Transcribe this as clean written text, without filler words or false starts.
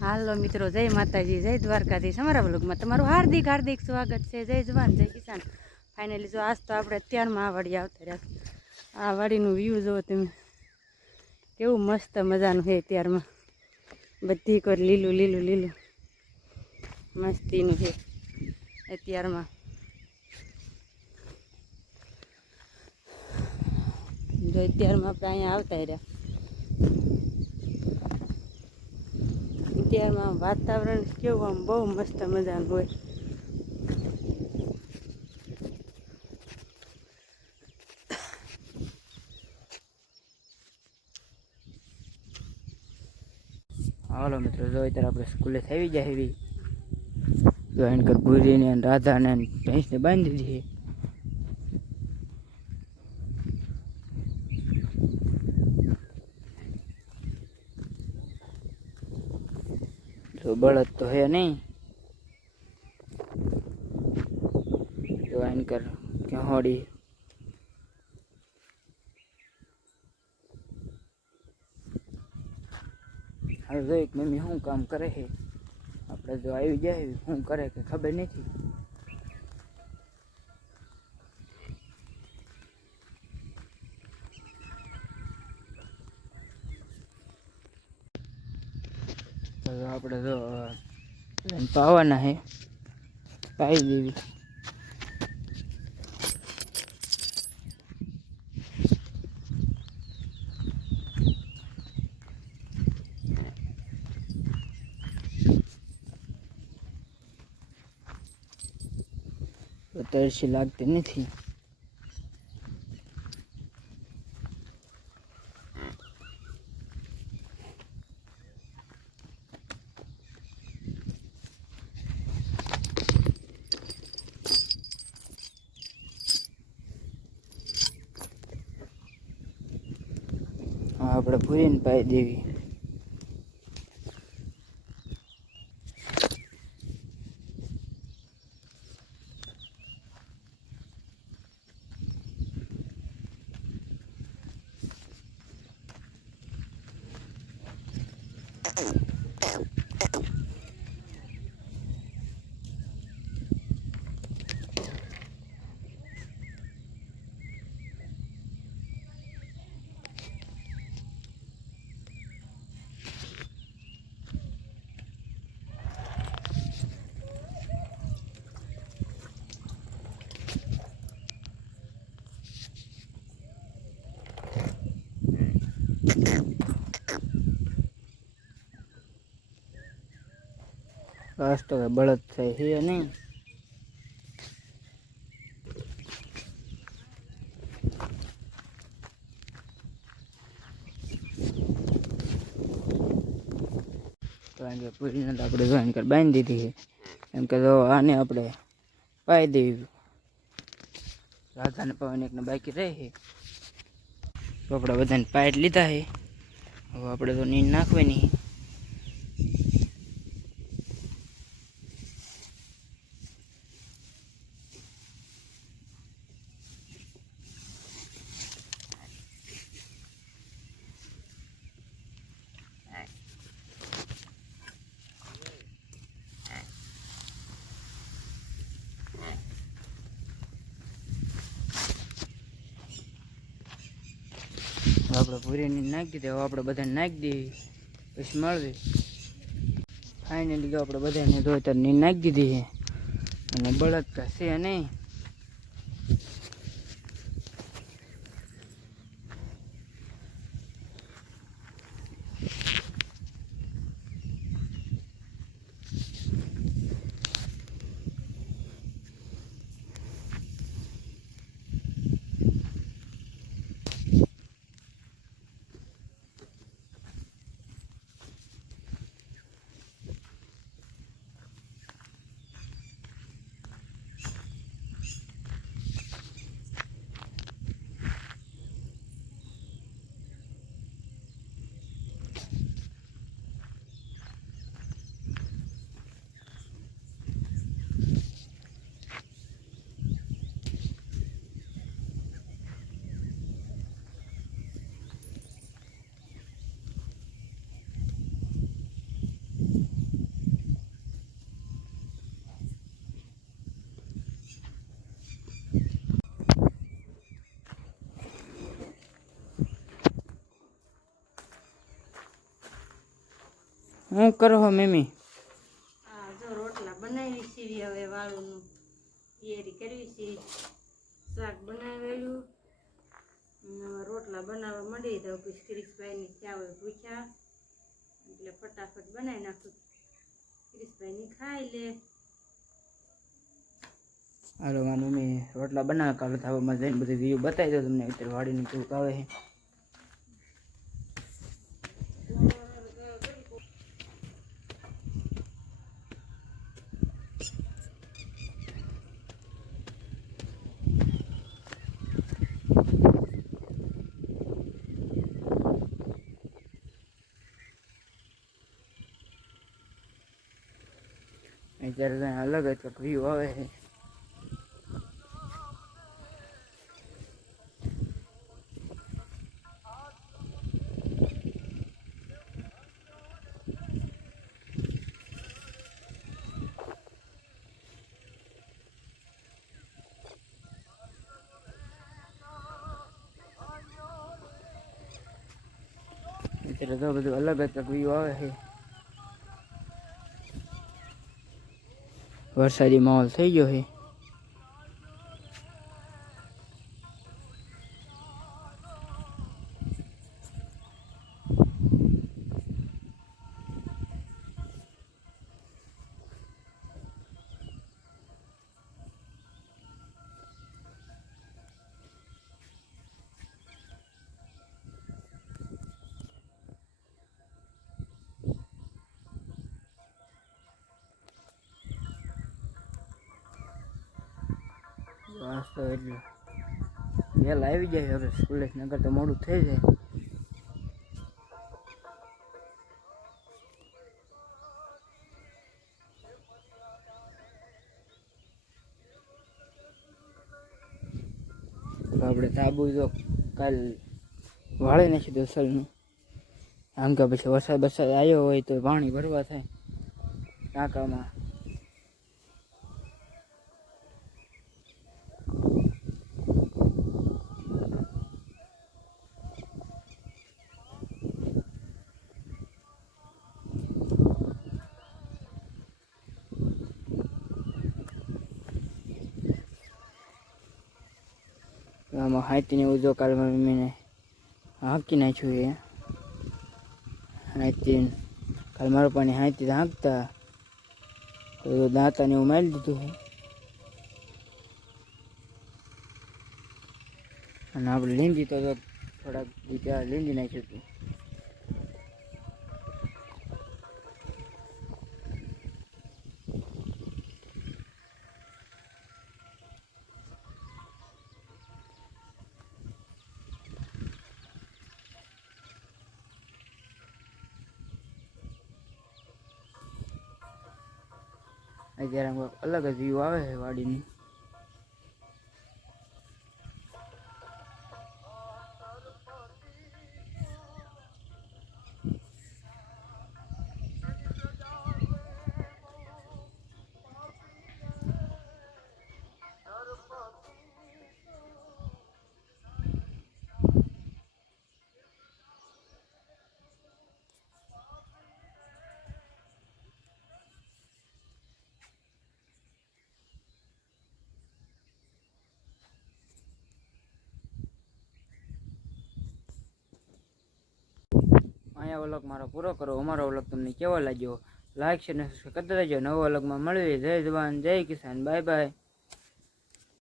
હાલો મિત્રો, જય માતાજી, જય દ્વારકાધીશ। અમારા બ્લોગમાં તમારું હાર્દિક હાર્દિક સ્વાગત છે। જય જવાન જય કિસાન। ફાઇનલી જો આજ તો આપણે અત્યારમાં આ વાડી આવતા રહ્યા। આ વાડીનું વ્યૂ જો તમે, કેવું મસ્ત મજાનું છે। અત્યારમાં બધી કોઈ લીલું લીલું લીલું મસ્તીનું છે અત્યારમાં। જો અત્યારમાં આપણે અહીંયા આવતા રહ્યા, અત્યારમાં વાતાવરણ કેવું આમ બહુ મસ્ત મજાનું હોય। હાલો મિત્રો, જો અત્યારે આપણે સ્કૂલે આવી જાય એવી જોઈન કર ભૂરીને અને રાધાને ભેંસને બાંધી દીધી। તો બળદ તો હે નહીં, જોઈન કર હોડી હવે જો એક મમ્મી શું કામ કરે છે, આપણે જો આવી જાય શું કરે કે ખબર નથી। તો આપણે જો પાવાના છે, પાઈ દેવી। તરસી લાગતી નથી। આપણે ભૂરીને પાઈ દેવી। બસ તો બળદ થાય છે નહીં, તો આજે પૂરીને તો આપણે જોઈન કર બાંધી દીધી છે। એમ કે જો આને આપણે પાઈ દેવી, રાધાને પાવાની એકને બાકી રહે છે। તો આપણે બધાને પાઈ લીધા છે, હવે આપણે તો નીંદ નાખવાની। આપણે પૂરીને નાખી દીધી, હવે આપણે બધાને નાખી દઈએ પછી મળવી। ફાઇનલી જો આપણે બધાને જો ત્યારે નીંદ નાખી દીધી છે, અને બળદ છે નહીં। હું કરો હો મમ્મી? આ જો રોટલા બનાવી સીવી, હવે વાળુંનું તૈયારી કરવી છે. શાક બનાવેલું, રોટલા બનાવવા માંડી તો પછી ક્રિશભાઈની ત્યાં હોય ભૂખ્યા, એટલે ફટાફટ બનાવી નાખું. ક્રિશભાઈની ખાઈ લે. હાલો મારી મમ્મી રોટલા બનાવે, કાલે ધાબામાં જઈને બધી વ્યૂ બતાવી દો તમને અત્યારે વાડીનું કેવું આવે છે. અત્યારે અલગ જ કંઈક વ્યૂ આવે છે. અત્યારે તો બધું અલગ જ કંઈક વ્યૂ આવે છે. વરસાદી માહોલ થઈ ગયો છે. બસ તો એટલે વહેલા આવી જાય હવે સ્કૂલે, નગર તો મોડું થઈ જાય. તો આપણે ધાબુ જો કાલ વાળી નાખી દો સલનું. આમ કે પછી વરસાદ આવ્યો હોય તો પાણી ભરવા થાય ટાંકામાં. આમાં હાથીને એવું જો કાલે મારી મમ્મીને હાંકી નાખ્યું એ હાથી. કાલે મારા પાણી હાથી હાંકતા તો દાંતાને એવું મારી દીધું છે. અને આપણે લીંડી તો થોડાક ત્યાં લીંડી નાખ્યું હતું. અત્યારે આમ અલગ જ વ્યૂ આવે છે વાડીની. અહીંયા વ્લોગ મારો પૂરો કરો. અમારો વ્લોગ તમને કેવો લાગ્યો લાઈક શેર અને સબસ્ક્રાઈબ કરતા રહેજો. નવો વ્લોગમાં મળીએ. જય જવાન જય કિસાન. Bye bye.